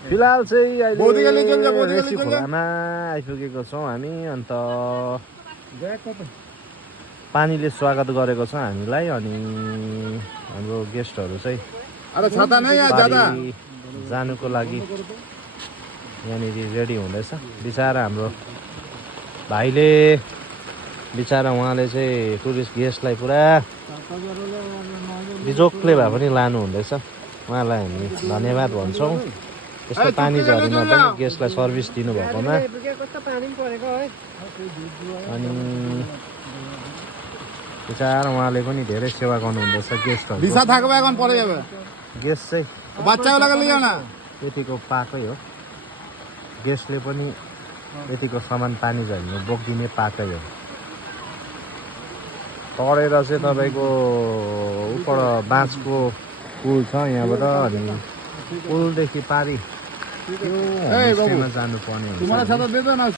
फिलहाल चाहिँ अहिले रेसी खोलामा आइपुगेको छौँ हामी। अन्त पानीले स्वागत गरेको छ हामीलाई। अनि हाम्रो गेस्टहरू चाहिँ जानुको लागि यहाँनिर रेडी हुँदैछ। बिचरा हाम्रो भाइले उहाँले चाहिँ टुरिस्ट गेस्टलाई पुरा बिजोकले भए पनि लानु हुँदैछ। उहाँलाई हामी धन्यवाद भन्छौँ यस्तो पानी झरीमा पनि गेस्टलाई सर्भिस दिनुभएकोमा। अनि बिचरा उहाँले पनि धेरै सेवा गर्नुहुँदैछ गेस्टहरू। गेस्ट चाहिँ यतिको पाकै हो, गेस्टले पनि यतिको सामान पानी झरीमा बोकिदिने पाकै हो। तरेर चाहिँ तपाईँको उपर बाँसको पुल छ यहाँबाट, अनि पुलदेखि पारी त्यो होमस्टेमा जानुपर्ने हुन्छ।